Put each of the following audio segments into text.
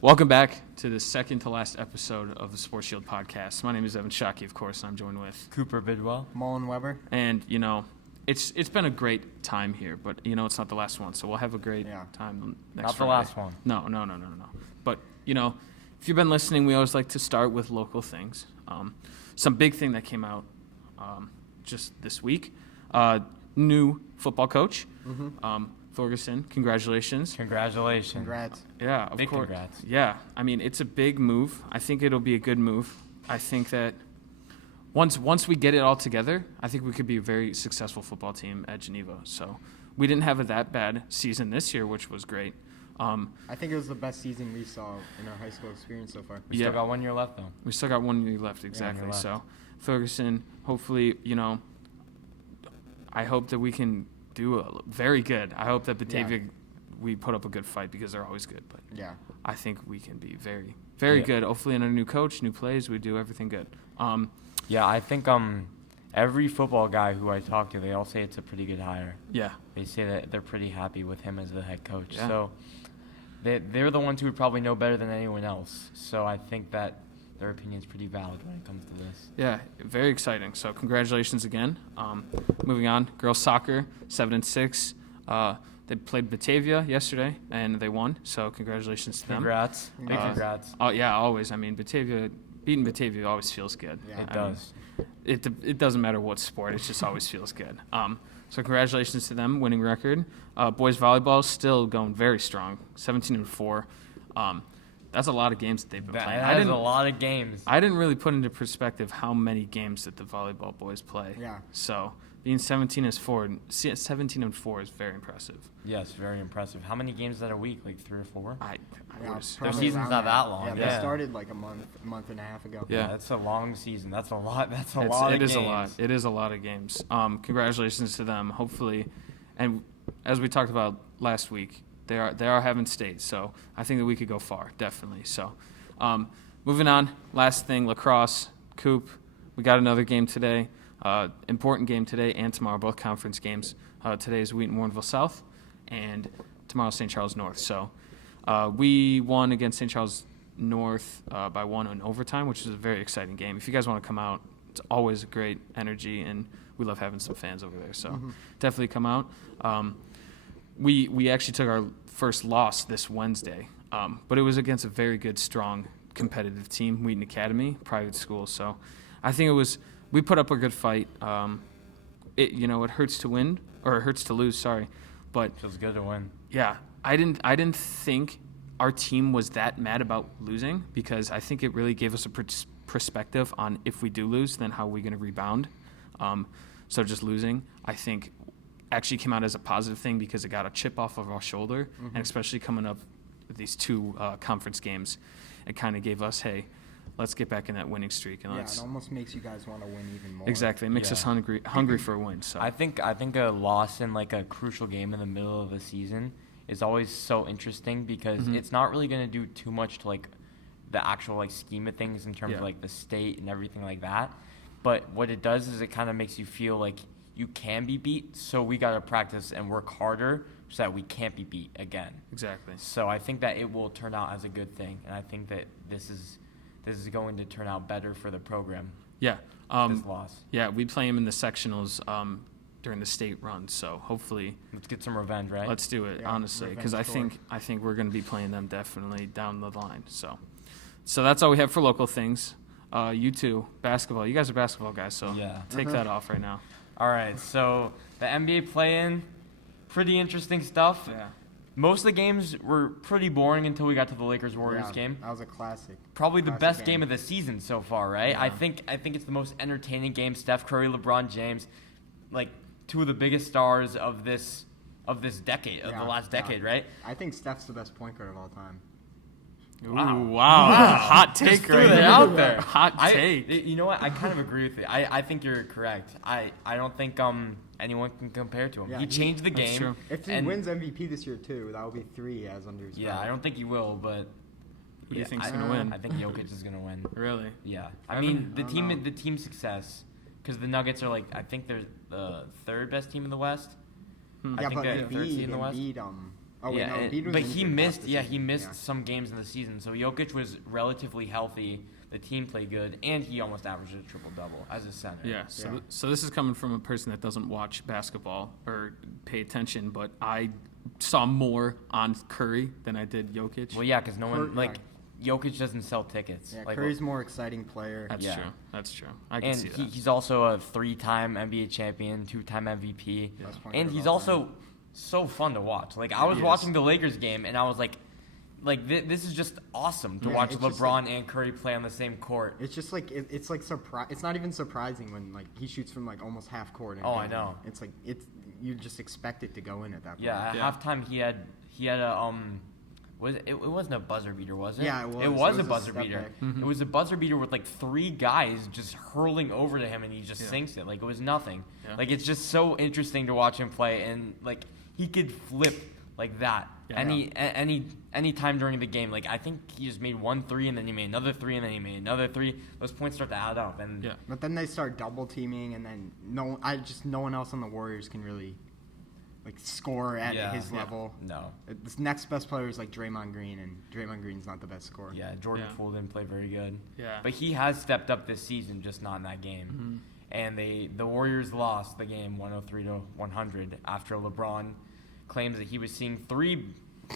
Welcome back to the second to last episode of the Sports Shield podcast. My name is Evan Shockey, of course, and I'm joined with Cooper Bidwell, Mullen Weber. And, it's been a great time here, but, it's not the last one, so we'll have a great time next Not Friday. the last one. No. But, if you've been listening, we always like to start with local things. Some big thing that came out just this week, new football coach, Thorgerson. Congratulations. Congrats. Yeah, of Big course. congrats. Yeah, I mean, it's a big move. I think it'll be a good move. I think that once we get it all together, I think we could be a very successful football team at Geneva. So we didn't have a that bad season this year, which was great. I think it was the best season we saw in our high school experience so far. We still got 1 year left, though. We still got 1 year left, exactly. left. So Thorgerson, hopefully, I hope that we can do very good. I hope that Batavia, we put up a good fight because they're always good. But Yeah. I think we can be very, very good. Hopefully, under a new coach, new plays, we do everything good. Yeah, I think every football guy who I talk to, they all say it's a pretty good hire. Yeah. They say that they're pretty happy with him as the head coach. Yeah. So they're the ones who would probably know better than anyone else. So I think that their opinion's pretty valid when it comes to this. Yeah, very exciting. So congratulations again. Moving on, girls soccer, 7-6. They played Batavia yesterday and they won. So congratulations to them. Congrats. Big congrats. Oh yeah, always. I mean, beating Batavia always feels good. Yeah. It does. It doesn't matter what sport. It just always feels good. So congratulations to them, winning record. Boys volleyball still going very strong, 17-4. That's a lot of games that they've been playing. That is a lot of games. I didn't really put into perspective how many games that the volleyball boys play. Yeah. So being 17-4 is very impressive. Yes, very impressive. How many games is that a week? Like 3 or 4? Their Their season's not that long. Yeah, Yeah. they started like a month and a half ago. Yeah. That's a long season. That's a lot. That's a It lot of is games. a lot. It is a lot of games. Congratulations to them. Hopefully, and as we talked about last week, they are having state. So I think that we could go far, definitely. So moving on. Last thing, lacrosse. Coop, we got another game today. Important game today and tomorrow, both conference games. Today is Wheaton Warrenville South, and tomorrow St. Charles North. So we won against St. Charles North by 1 in overtime, which is a very exciting game. If you guys want to come out, it's always a great energy, and we love having some fans over there. So definitely come out. We actually took our first loss this Wednesday, but it was against a very good, strong, competitive team, Wheaton Academy, private school. So I think we put up a good fight. It hurts to win, or it hurts to lose, sorry. But Feels good to win. yeah, I didn't think our team was that mad about losing, because I think it really gave us a perspective on if we do lose, then how are we going to rebound. So just losing, I think, actually came out as a positive thing because it got a chip off of our shoulder, and especially coming up with these 2 conference games, it kind of gave us, hey, let's get back in that winning streak. And it almost makes you guys want to win even more. Exactly. It makes us hungry for a win. So I think a loss in like a crucial game in the middle of the season is always so interesting because it's not really going to do too much to like the actual like scheme of things in terms of like the state and everything like that. But what it does is it kind of makes you feel like you can be beat. So we got to practice and work harder so that we can't be beat again. Exactly. So I think that it will turn out as a good thing. And I think that this is going to turn out better for the program. Yeah. This loss. Yeah, we play them in the sectionals during the state run, so hopefully Let's get some revenge, right? let's do it, Yeah, honestly, because I revenge think we're going to be playing them definitely down the line. So that's all we have for local things. You two, basketball. You guys are basketball guys, so Yeah. take that off right now. All right, so the NBA play-in, pretty interesting stuff. Yeah. Most of the games were pretty boring until we got to the Lakers-Warriors game. That was a classic. Probably the Classic best game game of the season so far, right? Yeah. I think it's the most entertaining game. Steph Curry, LeBron James, like 2 of the biggest stars of this decade, of the last decade, right? I think Steph's the best point guard of all time. Wow. Wow. Hot take Just threw right it there. out there. Hot take. You know what? I kind of agree with you. I think you're correct. I don't think anyone can compare to him. Yeah, he changed the That's game. true. If he wins MVP this year too, that will be 3 as under his Yeah, belt. I don't think he will, but Who do you think's I- going to win? I think Jokic is gonna win. Really? Yeah, I I mean I don't know. the team success, because the Nuggets are like I think they're the 3rd best team in the West. I Yeah, think but they're 3rd seed in the West. Embiid, Oh, wait, yeah, no, and- Embiid was but he injured half missed. the Yeah, season. he missed Yeah. some games in the season. So Jokic was relatively healthy. The team played good, and he almost averaged a triple double as a center. Yeah. So, Yeah. so this is coming from a person that doesn't watch basketball or pay attention, but I saw more on Curry than I did Jokic. Well, yeah, because no one Cur- like Jokic doesn't sell tickets. Yeah, like, Curry's more exciting player. That's yeah. true. That's true. I can and see that. he's also a 3-time NBA champion, 2-time MVP, Best point and guard he's of all also time. so fun to watch. Like I was He is. watching the Lakers game, and I was like this is just awesome to Yeah, watch it's just LeBron like- and Curry play on the same court. It's just like it's like It's not even surprising when like he shoots from like almost half court. Oh, I know. It's like you just expect it to go in at that point. Yeah, at Yeah. halftime he had a it wasn't a buzzer beater, was it? Yeah, it was. It It was a was a buzzer step beater. back. Mhm. It was a buzzer beater with like 3 guys just hurling over to him, and he just Yeah. sinks it. Like it was nothing. Yeah. Like it's just so interesting to watch him play, and like he could flip like that Yeah. any time during the game. Like I think he just made 1 3, and then he made another 3, and then he made another 3. Those points start to add up, and Yeah. But then they start double teaming, and then no one else on the Warriors can really like score at Yeah. his Yeah. level. no. This next best player is like Draymond Green, and Draymond Green's not the best scorer. Yeah, Jordan Yeah. Poole didn't play very good. Yeah. But he has stepped up this season, just not in that game. Mhm. And the Warriors lost the game 103-100 after LeBron claims that he was seeing three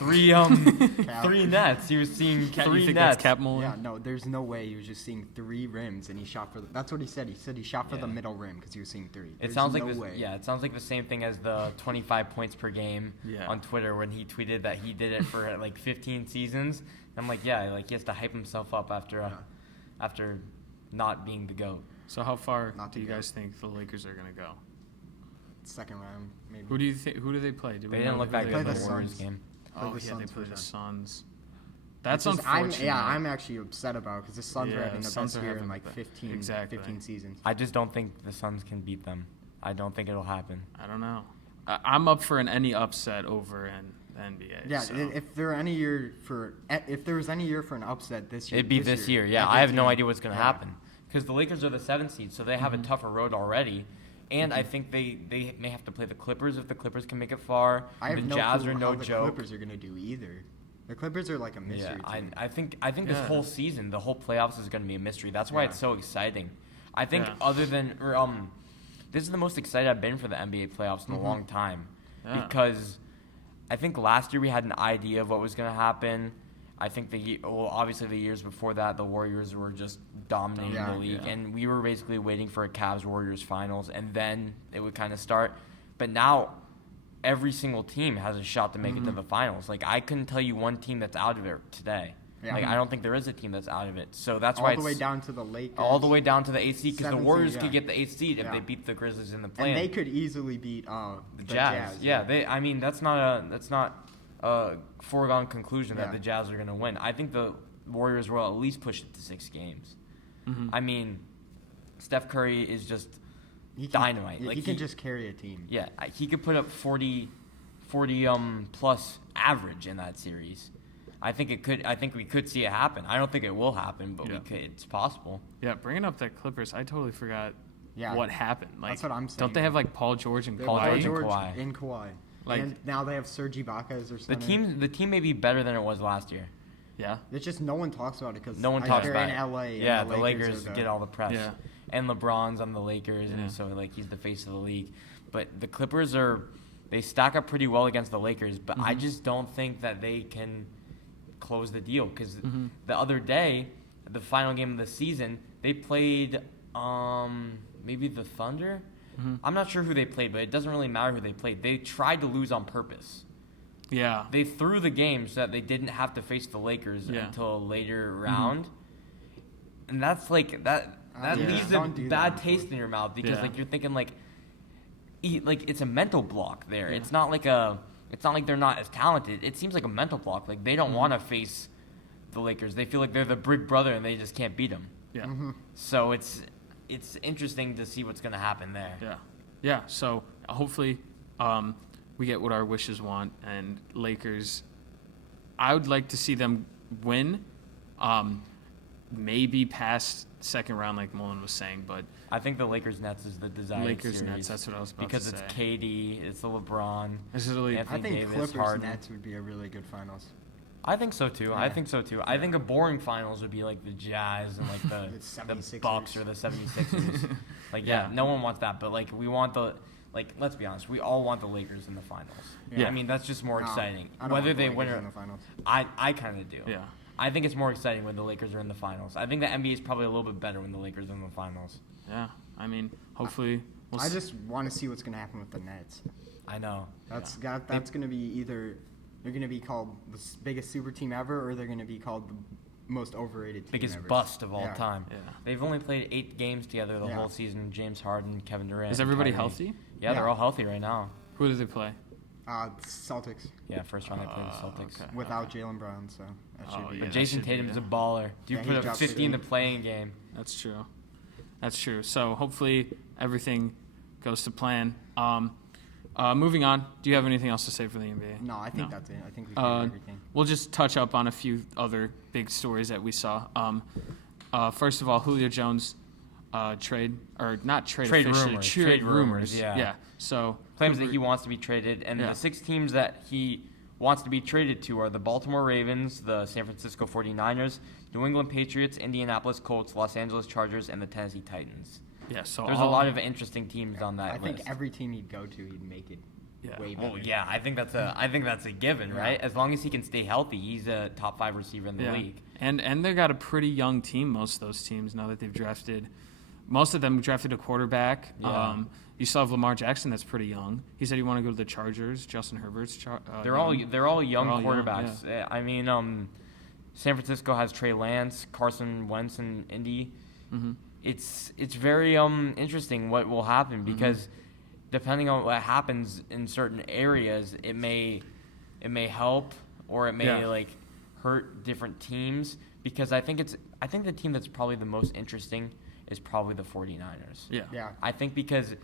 nets. He was seeing Cat, 3 you think nets. that's Cap Mullen? Yeah, no, there's no way he was just seeing 3 rims, and he shot for. That's what he said. He said he shot for the Yeah. middle rim because he was seeing 3. It There's sounds like no this. way. Yeah, it sounds like the same thing as the 25 points per game Yeah. on Twitter when he tweeted that he did it for like 15 seasons. I'm like, yeah, like he has to hype himself up after not being the GOAT. So how far Not do to you go. guys think the Lakers are gonna go? Second round, maybe. Who do you think? Who do they play? Do we They didn't know look who that they good in play the the Warriors Suns. game. Play Oh the yeah, they Suns play the first. Suns. That's Which is- unfortunate. I'm actually upset about because the Suns Yeah, are having the Suns best are year in having like the- 15, exactly. 15 seasons. I just don't think the Suns can beat them. I don't think it'll happen. I don't know. I'm up for any upset over in the NBA. Yeah, so. if there was any year for an upset this year, It'd be this year. Yeah, every I have no team- idea what's going to yeah. happen because the Lakers are the 7th seed, so they have a tougher road already. And I think they may have to play the Clippers if the Clippers can make it far. I have the no Jazz clue are how no the joke. Clippers are gonna do either. The Clippers are like a mystery Yeah, team. I think this Yeah. whole season, the whole playoffs is going to be a mystery. That's why Yeah. it's so exciting. I think Yeah. other than this is the most excited I've been for the NBA playoffs in a long time Yeah. because I think last year we had an idea of what was going to happen. I think obviously the years before that, the Warriors were just dominating Yeah. the league, Yeah. and we were basically waiting for a Cavs-Warriors finals, and then it would kind of start. But now, every single team has a shot to make it to the finals. Like I couldn't tell you one team that's out of it today. Yeah. Like I don't think there is a team that's out of it. So that's all why the way it's down to the Lakers. all the way down to the 8th seed because the 7th seed, Warriors yeah. could get the 8th seed if Yeah. they beat the Grizzlies in the play. and they could easily beat the Jazz. Yeah, I mean that's not a foregone conclusion that Yeah. the Jazz are going to win. I think the Warriors will at least push it to 6 games. Mhm. I mean, Steph Curry is just He can, dynamite. yeah, Like he can just carry a team. yeah, he could put up 40 plus average in that series. I think we could see it happen. I don't think it will happen, but Yeah. it's possible. Yeah, bringing up that Clippers, I totally forgot Yeah. what happened. Like, That's what I'm saying. Don't they have like Paul George and They have Paul Kawhi? George and Kawhi. and Kawhi. Like- and now they have Serge Ibaka as their The center. team may be better than it was last year. Yeah. It's just no one talks about it because No one talks they're about in it. LA. and Yeah, the Lakers are the- get all the press. Yeah. And LeBron's on the Lakers, Yeah. and so like he's the face of the league. But the Clippers they stack up pretty well against the Lakers, but I Mhm. just don't think that they can close the deal because Mhm. the other day, the final game of the season, they played maybe the Thunder. Mhm. I'm not sure who they played, but it doesn't really matter who they played. They tried to lose on purpose. Yeah. They threw the game so that they didn't have to face the Lakers Yeah. until a later round. And that's like that Yeah. leaves a Don't do bad that. taste in your mouth because Yeah. like you're thinking like it's a mental block there. Yeah. It's not like they're not as talented. It seems like a mental block. Like they don't Mm-hmm. want to face the Lakers. They feel like they're the big brother and they just can't beat them. Yeah. So it's interesting to see what's going to happen there. Yeah. Yeah. So hopefully we get what our wishes want, and Lakers, I would like to see them win. maybe past second round, like Mullen was saying, but I think the Lakers Nets is the desired Lakers series. Nets. That's what I was about because to say. it's KD, it's the LeBron. This is really. Anthony I think Davis, Clippers Harden. Nets would be a really good finals. I think so too. I Yeah. think so too. I think a boring finals would be like the Jazz and like the 76ers. Bucks or the 76ers. Like yeah, Yeah. no one wants that, but like we want the let's be honest, we all want the Lakers in the finals. Yeah. I mean that's just more No, exciting. I don't Whether want the they Lakers win in or the finals. I kind of do. Yeah. I think it's more exciting when the Lakers are in the finals. I think the NBA is probably a little bit better when the Lakers are in the finals. Yeah. I mean, hopefully. We'll I see. just want to see what's going to happen with the Nets. I know. That's going to be either they're going to be called the biggest super team ever, or they're going to be called the most overrated team Biggest ever. bust of all Yeah. time. Yeah. They've only played 8 games together the Yeah. whole season. James Harden, Kevin Durant. Is and everybody Kyrie. healthy? Yeah, they're Yeah. all healthy right now. Who do they play? Celtics Yeah, first round they played the Celtics. Okay. without Jalen Brown, so that should Oh, be yeah. But that Jason should be, Tatum's yeah. a baller. Dude Yeah, he put up dropped 50 in the 50. playing game. That's true. That's true. So hopefully everything goes to plan. Moving on. Do you have anything else to say for the NBA? No, I think No. that's it. I think we covered everything. We'll just touch up on a few other big stories that we saw. First of all, Julio Jones trade, or not trade, Trade officially, rumors. trade Trade rumors, rumors. yeah. Yeah. So Claims that he wants to be traded, and Yeah. the 6 teams that he wants to be traded to are the Baltimore Ravens, the San Francisco 49ers, New England Patriots, Indianapolis Colts, Los Angeles Chargers, and the Tennessee Titans. Yeah. So There's a lot of interesting teams on that I list. think every team he'd go to, he'd make it Yeah. way better. Well, yeah, I think that's a given, Yeah. right? As long as he can stay healthy, he's a top 5 receiver in the Yeah. league. And they got a pretty young team. Most of those teams now that they've drafted. Most of them drafted a quarterback. Yeah. You still have Lamar Jackson, that's pretty young. He said he wanted to go to the Chargers. Justin Herbert's. They're all young They're all young, quarterbacks. I mean, San Francisco has Trey Lance, Carson Wentz, and Indy. Mm-hmm. It's very interesting what will happen because depending on what happens in certain areas, it may help or it may Yeah. hurt different teams. Because I think the team that's probably the most interesting is probably the 49ers. Yeah. Yeah. I think because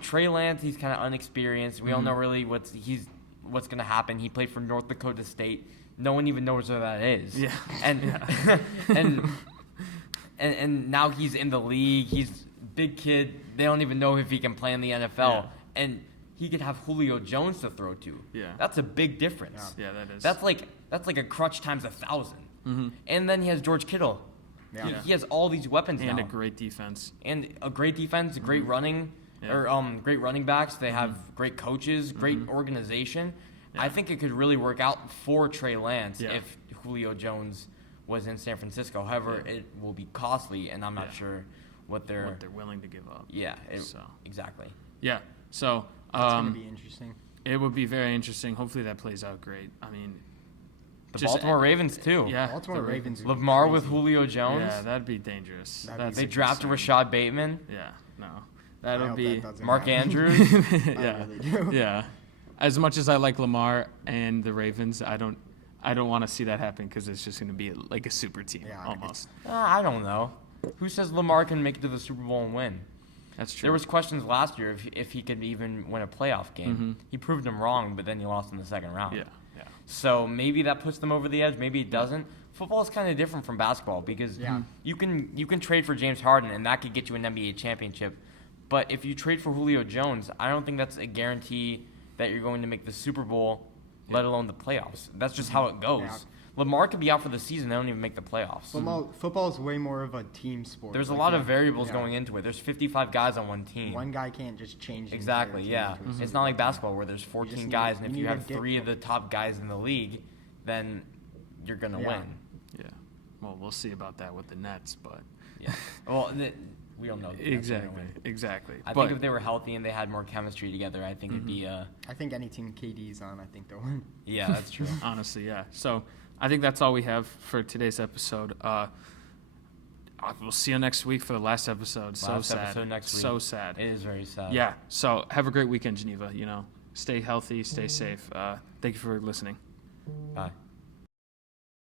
Trey Lance, he's kind of unexperienced. We don't know really what's going to happen. He played for North Dakota State. No one even knows where that is. Yeah. And and now he's in the league. He's a big kid. They don't even know if he can play in the NFL. Yeah. And he could have Julio Jones to throw to. Yeah. That's a big difference. Yeah, that is. That's like a crutch times 1,000. Mhm. And then he has George Kittle. Yeah. He has all these weapons And now. a great defense. And a great defense, great running, Yeah. or great running backs. They have great coaches, great organization. Yeah. I think it could really work out for Trey Lance Yeah. if Julio Jones was in San Francisco. However, Yeah. it will be costly, and I'm not Yeah. sure what they're. What they're willing to give up. Yeah, So. exactly. Yeah. So That's going to be interesting. it would be very interesting. Hopefully that plays out great. I mean, The Just- Baltimore Ravens too. yeah. Baltimore the Ravens. would be Lamar with crazy. Julio Jones. Yeah, that'd be dangerous. That'd be That's They a drafted concern. Rashad Bateman, Yeah. No. I That'll hope be. that doesn't Mark happen. Andrews. Yeah. really do. Yeah. As much as I like Lamar and the Ravens, I don't want to see that happen because it's just going to be like a super team Yeah, almost. I don't know. Who says Lamar can make it to the Super Bowl and win? That's true. There was questions last year if he could even win a playoff game. Mhm. He proved them wrong, but then he lost in the second round. Yeah. Yeah. So maybe that puts them over the edge. Maybe it doesn't. Football is kind of different from basketball because Yeah. you can trade for James Harden and that could get you an NBA championship. But if you trade for Julio Jones, I don't think that's a guarantee that you're going to make the Super Bowl, let alone the playoffs. That's just how it goes. Yeah. Lamar could be out for the season. They don't even make the playoffs. Football is way more of a team sport. There's a Like, lot yeah. of variables Yeah. going into it. There's 55 guys on one team. One guy can't just change. the Exactly, entire yeah. team into a It's super not like team. basketball where there's 14 need- guys, and you if need you to have get- 3 of the top guys in the league, then you're going to Yeah. win. Yeah. Well, we'll see about that with the Nets, but Yeah. Well, we don't know. if the Nets are gonna exactly. win. Exactly. I but think if they were healthy and they had more chemistry together, I think it'd be I think any team KD's on, I think they'll win. yeah, that's true. honestly, yeah. So I think that's all we have for today's episode. We'll see you next week for the last episode. So Last sad. episode next week. So sad. It is very sad. Yeah. So have a great weekend, Geneva. Stay healthy, stay safe. Thank you for listening. Bye.